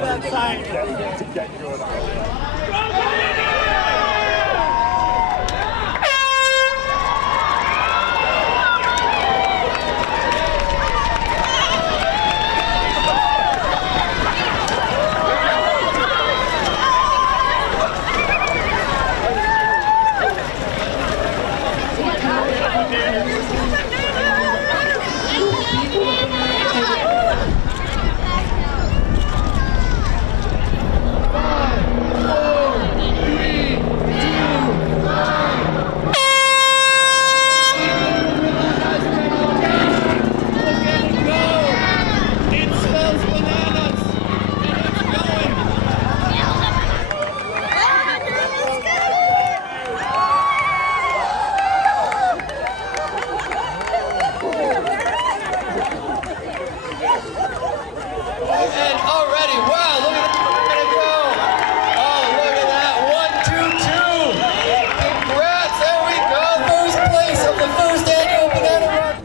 that sign. To get good. And already, wow, look at that go. Oh, look at that. 1, 2, 2. Congrats, there we go. First place of the first annual banana run.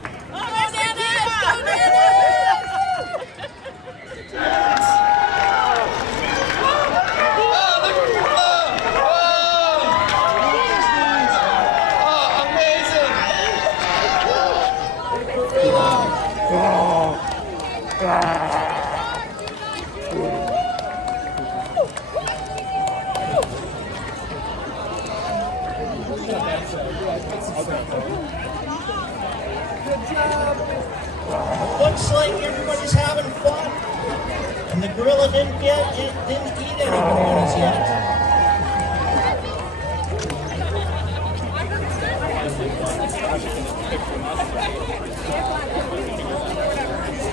Looks like everybody's having fun, and the gorilla didn't eat any bananas yet.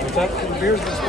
Is that beer's this